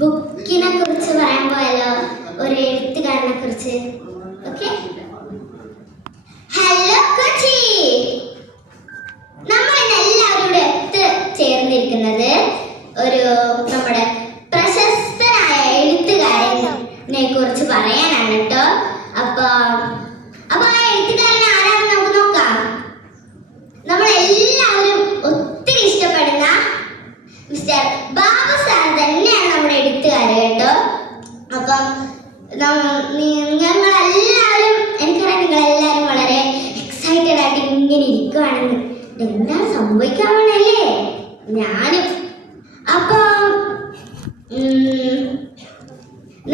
ബുക്കിനെ കുറിച്ച് പറയാൻ പോയാലോ, ഒരു എഴുത്തുകാരനെ കുറിച്ച്. Okay, hello Kochi. നമ്മൾ എല്ലാവരും ഇവിടെ ചേർന്നിരിക്കുന്നത് ഒരു നമ്മുടെ പ്രശസ്തനായ എഴുത്തുകാരനെ കുറിച്ച് പറയാനാണ് കേട്ടോ. അപ്പൊ ആ എഴുത്തുകാരനെ ആരാണെന്ന് നമുക്ക് നോക്കാം. നമ്മളെല്ലാവരും ഒത്തിരി ഇഷ്ടപ്പെടുന്ന മിസ്റ്റർ ബാബു സാർ തന്നെയാണ് നമ്മുടെ എഴുത്തുകാരൻ കേട്ടോ. അപ്പം ഞങ്ങളെല്ലാവരും, എനിക്കറിയാം നിങ്ങളെല്ലാവരും വളരെ എക്സൈറ്റഡ് ആയിട്ട് ഇങ്ങനെ ഇരിക്കുവാണെന്ന്. എന്താ സംഭവിക്കാവണല്ലേ ഞാനും. അപ്പം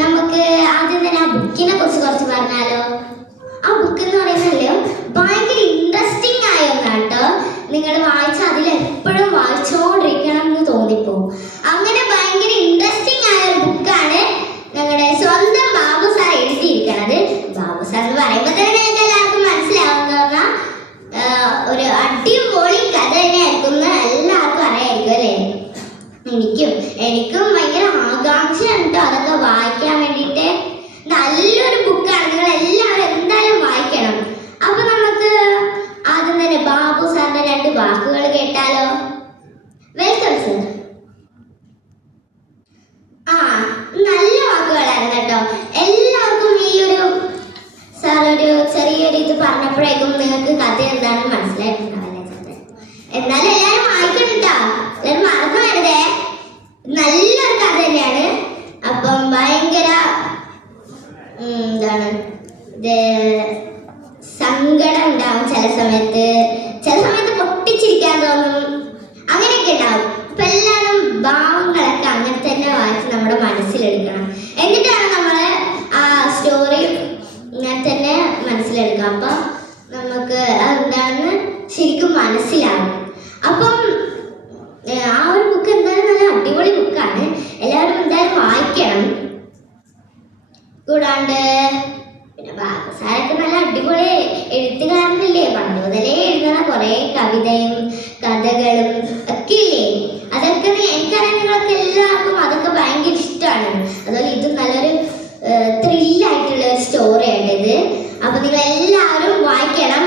നമുക്ക് ആദ്യം തന്നെ ആ ബുക്കിനെ കുറിച്ച് കുറച്ച് പറഞ്ഞാലോ. ആ ബുക്ക് എന്ന് പറയുന്നല്ലോ ഭയങ്കര ഇൻട്രസ്റ്റിംഗ് ആയ ഒന്നാണ് കേട്ടോ. നിങ്ങൾ വായിച്ചാൽ അതിൽ എപ്പോഴും വായിച്ചുകൊണ്ടിരിക്കണം എന്ന് തോന്നിപ്പോവും. അങ്ങനെ ഭയങ്കര ഇൻട്രസ്റ്റിംഗ് ആയ ഒരു ബുക്കാണ് ഞങ്ങളുടെ സ്വന്തം ബാബു സാർ എഴുതിയിരിക്കണത്. ബാബു സാർ എന്ന് പറയുമ്പോൾ തന്നെ നിങ്ങൾക്ക് എല്ലാവർക്കും മനസ്സിലാവുന്ന പറഞ്ഞാൽ ഒരു അടിപൊളി കഥ തന്നെയായിരിക്കും എന്ന് എല്ലാവർക്കും അറിയായിരിക്കും അല്ലേ. എനിക്കും ഭയങ്കര ആകാംക്ഷയാണ് കേട്ടോ അതൊക്കെ വായിക്കാൻ വേണ്ടിയിട്ട്. നല്ലൊരു ബുക്കാണ്, നിങ്ങൾ എല്ലാവരും എന്തായാലും വായിക്കണം. അപ്പൊ നമുക്ക് ആദ്യം തന്നെ ബാബു സാറിന്റെ 2 വാക്കുകൾ കേട്ടാലോ. Welcome sir. നല്ല വാക്കുകളായിരുന്നു കേട്ടോ. എല്ലാവർക്കും ഈ ഒരു സാർ ഒരു ചെറിയൊരു ഇത് പറഞ്ഞപ്പോഴേക്കും നിങ്ങൾക്ക് കഥ എന്താണെന്ന് മനസ്സിലായിട്ടുണ്ടാവില്ലേ ചേട്ടൻ. എന്നാലും എല്ലാവരും വായിക്കണം കേട്ടോ, എല്ലാവരും മറന്നു വരുതേ. നല്ലൊരു കഥ തന്നെയാണ്. അപ്പം ഭയങ്കര എന്താണ് സങ്കടം ഉണ്ടാവും ചില സമയത്ത് പൊട്ടിച്ചിരിക്കാൻ തോന്നും, അങ്ങനെയൊക്കെ ഉണ്ടാവും. അപ്പൊ എല്ലാവരും ഭാവങ്ങളൊക്കെ അങ്ങനെ തന്നെ വായിച്ച് നമ്മുടെ മനസ്സിലെടുക്കണം. എന്നിട്ടാണ് നമ്മൾ ആ സ്റ്റോറി ഇങ്ങനെ തന്നെ മനസ്സിലെടുക്കുക. അപ്പം നമുക്ക് എന്താണെന്ന് ശരിക്കും മനസ്സിലാവും. അപ്പം ആ ഒരു ബുക്ക് എന്തായാലും നല്ല അടിപൊളി ബുക്കാണ്, എല്ലാവരും എന്തായാലും വായിക്കണം. കൂടാണ്ട് പിന്നെ ബാബു സാറൊക്കെ നല്ല അടിപൊളി എഴുത്തുകാരനല്ലേ. പണ്ട് മുതലേ എഴുതുന്ന കുറെ കവിതയും കഥകളും ഒക്കെ ഇല്ലേ. അതൊക്കെ എനിക്കറിയാം നിങ്ങൾക്ക് എല്ലാവർക്കും അതൊക്കെ ഭയങ്കര ഇഷ്ടമാണ്. അതുപോലെ ഇത് നല്ലൊരു ത്രില്ലായിട്ടുള്ള ഒരു സ്റ്റോറി ആയിട്ട് ഇത്. അപ്പൊ നിങ്ങൾ എല്ലാവരും വായിക്കണം.